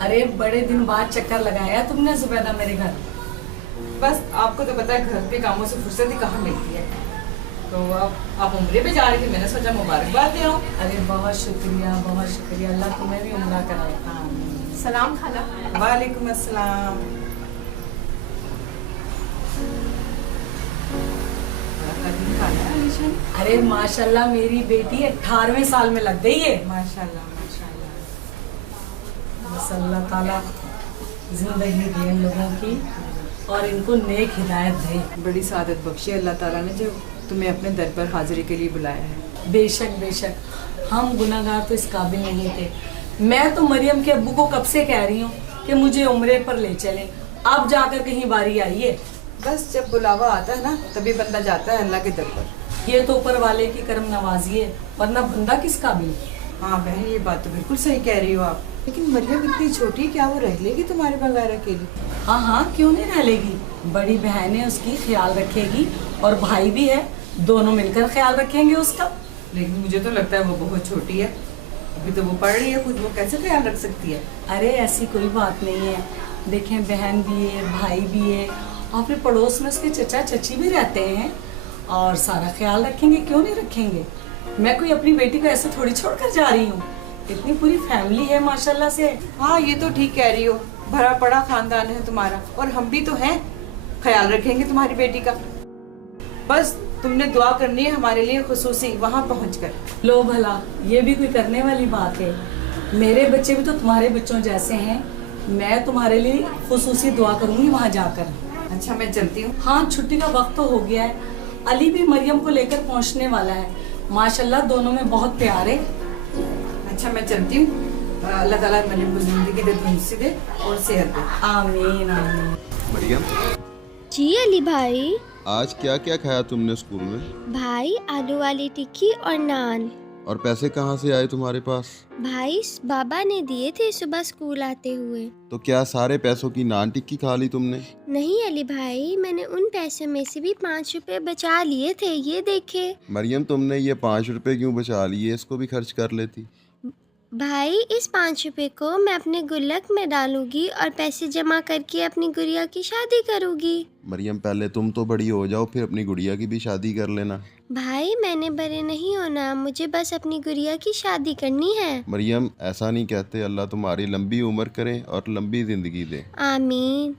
अरे बड़े दिन बाद चक्कर लगाया तुमने जुबैदा मेरे घर। बस आपको तो पता है घर के कामों से फुर्सत ही कहाँ मिलती है। तो अब आप उम्रे पे जा रही थी, मैंने सोचा मुबारकबाद दे आऊं। अरे बहुत शुक्रिया, अल्लाह तुम्हें भी उम्रा कराए। सलाम खाला। वालेकुम अस्सलाम। अरे माशाल्लाह मेरी बेटी 18वें साल में लग गई है। माशाल्लाह माशाल्लाह। बस अल्लाह ताला जिंदगी दे इन लोगों की और इनको नेक हिदायत दे। बड़ी सादत बख्शी अल्लाह ताला ने जो तुम्हें अपने दर पर हाजिरी के लिए बुलाया है। बेशक हम गुनाहगार तो इस काबिल नहीं थे। मैं तो मरियम के अब्बू को कब से कह रही हूँ कि मुझे उम्रे पर ले चले, अब जाकर कहीं बारी आई है। बस जब बुलावा आता है ना तभी बंदा जाता है अल्लाह के दर पर। ये तो ऊपर वाले की करम नवाजी है, वरना बंदा किस काबिल। हाँ बहन, ये बात तो बिल्कुल सही कह रही हो आप। लेकिन मरियम इतनी छोटी, क्या वो रह लेगी तुम्हारे बगैर अकेली? हाँ क्यों नहीं रह लेगी। बड़ी बहन है उसकी, ख्याल रखेगी, और भाई भी है, दोनों मिलकर ख्याल रखेंगे उसका। लेकिन मुझे तो लगता है वो बहुत छोटी है, अभी तो वो पढ़ रही है खुद, वो कैसे ख्याल रख सकती है? अरे ऐसी कोई बात नहीं है। देखें बहन भी है, भाई भी है, और फिर पड़ोस में उसके चचा चची भी रहते हैं, और सारा ख्याल रखेंगे, क्यों नहीं रखेंगे। मैं कोई अपनी बेटी को ऐसे थोड़ी छोड़कर जा रही हूँ, इतनी पूरी फैमिली है माशाल्लाह से। हाँ ये तो ठीक कह रही हो, भरा पड़ा खानदान है तुम्हारा, और हम भी तो हैं, ख्याल रखेंगे तुम्हारी बेटी का। बस तुमने दुआ करनी है हमारे लिए खुसूसी वहाँ पहुँचकर। लो भला, ये भी कोई करने वाली बात है। मेरे बच्चे भी तो तुम्हारे बच्चों जैसे हैं, मैं तुम्हारे लिए खुसूसी दुआ करूंगी वहाँ जाकर। अच्छा मैं चलती हूँ। हाँ छुट्टी का वक्त तो हो गया है, अली भी मरियम को लेकर पहुँचने वाला है। माशाल्लाह दोनों में बहुत प्यार है। अच्छा मैं चलती हूँ, अल्लाह ताला मरियम को जिंदगी दे, तंदुरुस्ती दे और सेहत दे। आमीन आमीन। मरियम, जी अली भाई। आज क्या क्या खाया तुमने स्कूल में? भाई आलू वाली टिक्की और नान। और पैसे कहाँ से आए तुम्हारे पास? भाई बाबा ने दिए थे सुबह स्कूल आते हुए। तो क्या सारे पैसों की नान टिक्की खा ली तुमने? नहीं अली भाई, मैंने उन पैसों में से भी 5 रुपए बचा लिए थे, ये देखे। मरियम, तुमने ये 5 रुपए क्यों बचा लिए? इसको भी खर्च कर लेती। भाई इस 5 रुपए को मैं अपने गुल्लक में डालूंगी और पैसे जमा करके अपनी गुड़िया की शादी करूंगी। मरियम, पहले तुम तो बड़ी हो जाओ, फिर अपनी गुड़िया की भी शादी कर लेना। भाई मैंने बड़े नहीं होना, मुझे बस अपनी गुड़िया की शादी करनी है। मरियम, ऐसा नहीं कहते। अल्लाह तुम्हारी लंबी उम्र करे और लंबी जिंदगी दे। आमीन।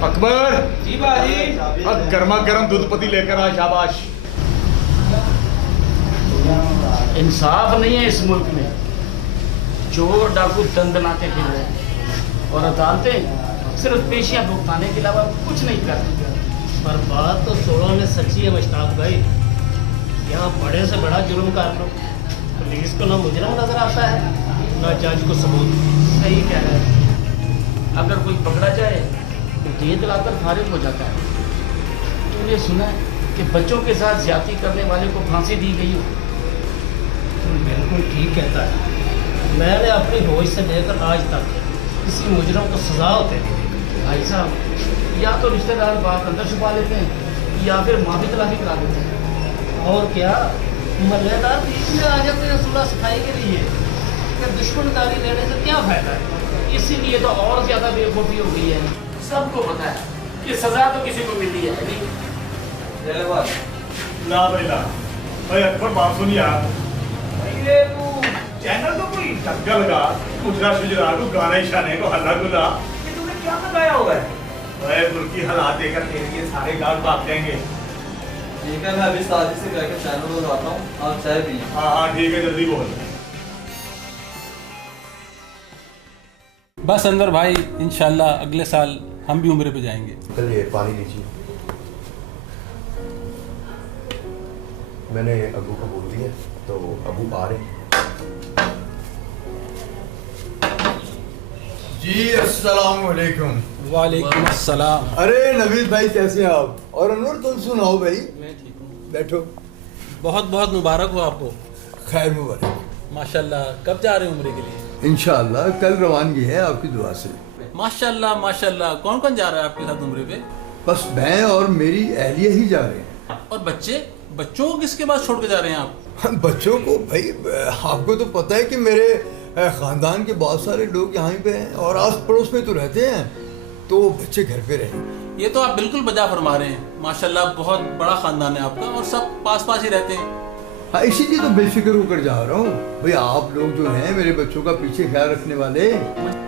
अकबर जी बाजी, अब गर्मा गर्म दूध पत्ती लेकर आ। शाबाश। इंसाफ नहीं है इस मुल्क में, चोर डाकू दंदनाते फिर रहे हैं और अदालतें सिर्फ पेशियां भुगताने के अलावा कुछ नहीं कर रही। पर बात तो सोलों में सच्ची है मुश्ताक भाई, यहाँ बड़े से बड़ा जुर्म कर लो, पुलिस को ना मुजरिम नजर आता है ना जज को सबूत। सही कह रहे हैं, अगर कोई पकड़ा जाए तो दे दिलाकर फारिग हो जाता है। तूने सुना है कि बच्चों के साथ ज्यादती करने वाले को फांसी दी गई हो? बिल्कुल ठीक कहता है, मैंने अपनी होश से लेकर आज तक किसी मुजरिम को सजा होते नहीं देखी। भाई साहब, या तो रिश्तेदार बात अंदर छुपा लेते हैं या फिर माफी तलाफी करा देते हैं। और क्या, मल्लेदार बीच में आ जाते हैं सुलह सफाई के लिए कि दुश्मनदारी लेने से क्या फायदा है। इसीलिए तो और ज्यादा बेवकूफ़ी हो गई है। सबको पता है कि सजा तो किसी को मिली है नहीं। ना भाई ना भाई, अकबर बात सुन यार। ये तू चैनल तो कोई धक्का लगा, मुजरा सुजरा तू गाना ही शाने को हल्ला गुला, ये तूने क्या बताया हुआ है? अरे मुल्की हालात देखकर तेरे ये सारे गाल भाग जाएंगे। ठीक है, मैं अभी साजी से कहकर चैनल को आता हूँ, आप चाय पिए। हाँ ठीक है, जल्दी बोल। बस अंदर भाई, इंशाल्लाह अगले साल हम भी उम्रे पे जाएंगे। चलिए पानी लीजिए। मैंने अबू को बोल दिया तो अबू आ रहे। जी अस्सलाम वालेकुम। वालेकुम अस्सलाम। अरे नवीद भाई कैसे हैं आप? और अनवर तुम सुनाओ भाई। मैं ठीक हूँ। बैठो। बहुत बहुत मुबारक हो आपको। खैर मुबारक। माशाल्लाह, कब जा रहे हैं उम्रे के लिए? इंशाअल्लाह कल रवानगी है आपकी दुआ से। माशाल्लाह माशाल्लाह। कौन कौन जा रहा है आपके साथ उम्रे पे? बस मैं और मेरी अहलिया ही जा रहे हैं। और बच्चों को किसके पास छोड़ के जा रहे हैं आप? बच्चों को भाई, आपको तो पता है कि मेरे खानदान के बहुत सारे लोग यहाँ पे हैं और आस पड़ोस में तो रहते हैं, तो बच्चे घर पे रहेंगे। ये तो आप बिल्कुल बजा फरमा रहे हैं। माशाल्लाह बहुत बड़ा खानदान है आपका और सब पास पास ही रहते हैं। हाँ, इसीलिए तो बेफिक्र होकर जा रहा हूँ भाई। आप लोग जो हैं मेरे बच्चों का पीछे ख्याल रखने वाले।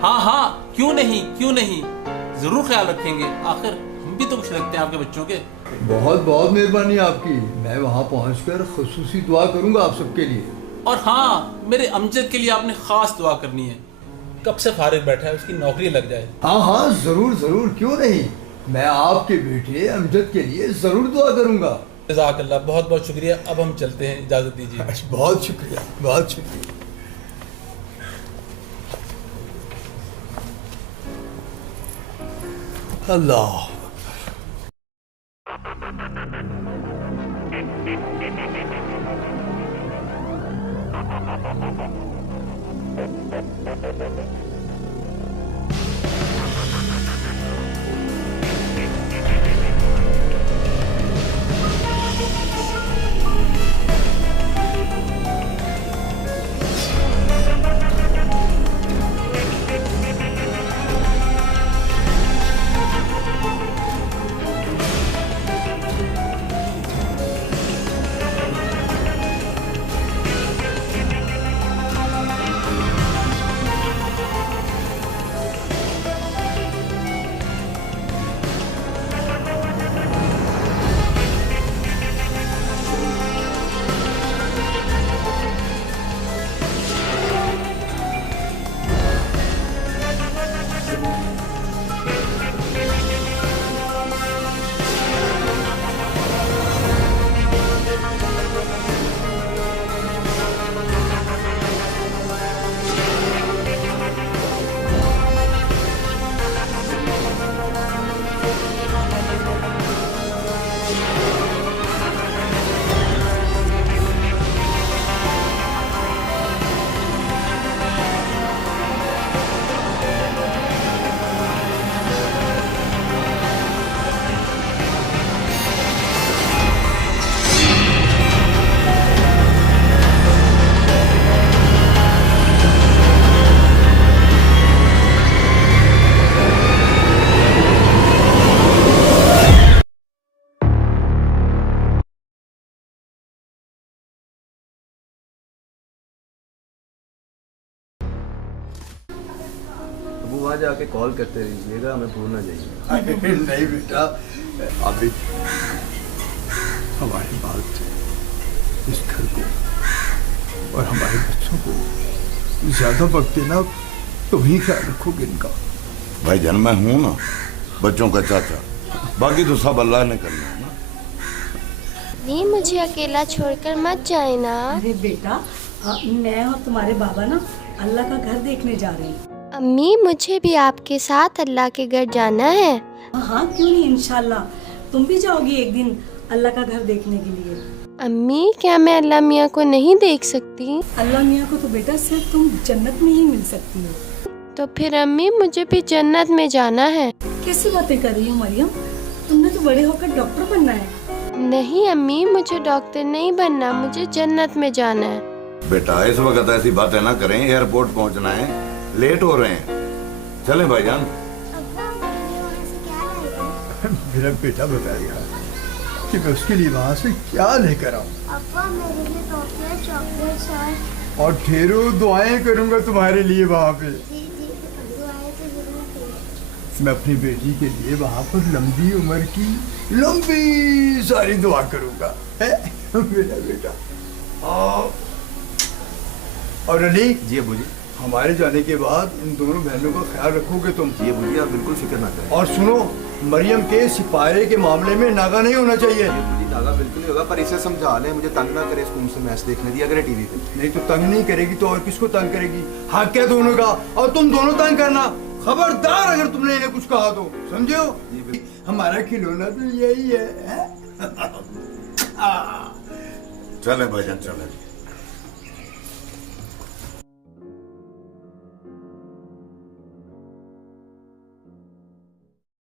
हाँ, क्यों नहीं, जरूर ख्याल रखेंगे। आखिर हम भी तो कुछ रखते हैं आपके बच्चों के। बहुत बहुत मेहरबानी आपकी। मैं वहाँ पहुँचकर खुसूसी दुआ करूँगा आप सबके लिए। और हाँ, मेरे अमजद के लिए आपने खास दुआ करनी है। कब से फारिग बैठा है, उसकी नौकरी लग जाए। हाँ, जरूर, क्यों नहीं। मैं आपके बेटे अमजद के लिए जरूर दुआ करूँगा। जज़ाकल्लाह, बहुत बहुत शुक्रिया। अब हम चलते हैं, इजाज़त दीजिए। बहुत शुक्रिया, बहुत शुक्रिया। अल्लाह। वहाँ जाके कॉल करते रहिएगा, हमें भूल ना जाइए। नहीं बेटा, अभी हमारी बात इस घर को और हमारे बच्चों को ज्यादा वक्त देना, तुम ही ख्याल रखोगे इनका। भाईजान मैं हूँ ना बच्चों का चाचा, बाकी तो सब अल्लाह ने करना है ना। नहीं, मुझे अकेला छोड़कर मत जाए ना। अरे बेटा, मैं और तुम्हारे बाबा ना अल्लाह का घर देखने जा रहे हैं। अम्मी, मुझे भी आपके साथ अल्लाह के घर जाना है। हाँ, क्यों नहीं, इंशाल्लाह तुम भी जाओगी एक दिन अल्लाह का घर देखने के लिए। अम्मी, क्या मैं अल्लाह मियाँ को नहीं देख सकती? अल्लाह मियाँ को तो बेटा सिर्फ तुम जन्नत में ही मिल सकती हो। तो फिर अम्मी, मुझे भी जन्नत में जाना है। कैसी बातें कर रही हो मरियम, तुमने तो बड़े होकर डॉक्टर बनना है। नहीं अम्मी, मुझे डॉक्टर नहीं बनना, मुझे जन्नत में जाना है। बेटा इस वक्त ऐसी बातें ना करें, एयरपोर्ट पहुंचना है, लेट हो रहे हैं। चलें भाईजान। मेरा बेटा बताएगा कि मैं उसके लिए वहाँ से क्या लेकर आऊँ। मेरे लिए टॉफी, चॉकलेट और ढेरों दुआएं करूँगा तुम्हारे लिए वहाँ पे। मैं अपनी बेटी के लिए वहाँ पर लंबी उम्र की लंबी सारी दुआ करूँगा, मेरा बेटा। और अली जी अबू जी, हमारे जाने के बाद इन दोनों बहनों का ख्याल रखोगे तुम? जी अबू जी, आप बिल्कुल फिक्र ना करें। और सुनो, मरियम के सिपारे के मामले में नागा नहीं होना चाहिए। जी नागा बिल्कुल नहीं होगा, पर इसे समझा लें, मुझे तंग ना करे, स्कूल से मैच देखने दिया करे टीवी पे। नहीं तो तंग नहीं करेगी तो और किसको तंग करेगी? हक है दोनों का, और तुम दोनों तंग करना। खबरदार अगर तुमने इन्हें कुछ कहा तो, समझे हो? हमारा खिलौना तो यही है। चले भाईजान चले।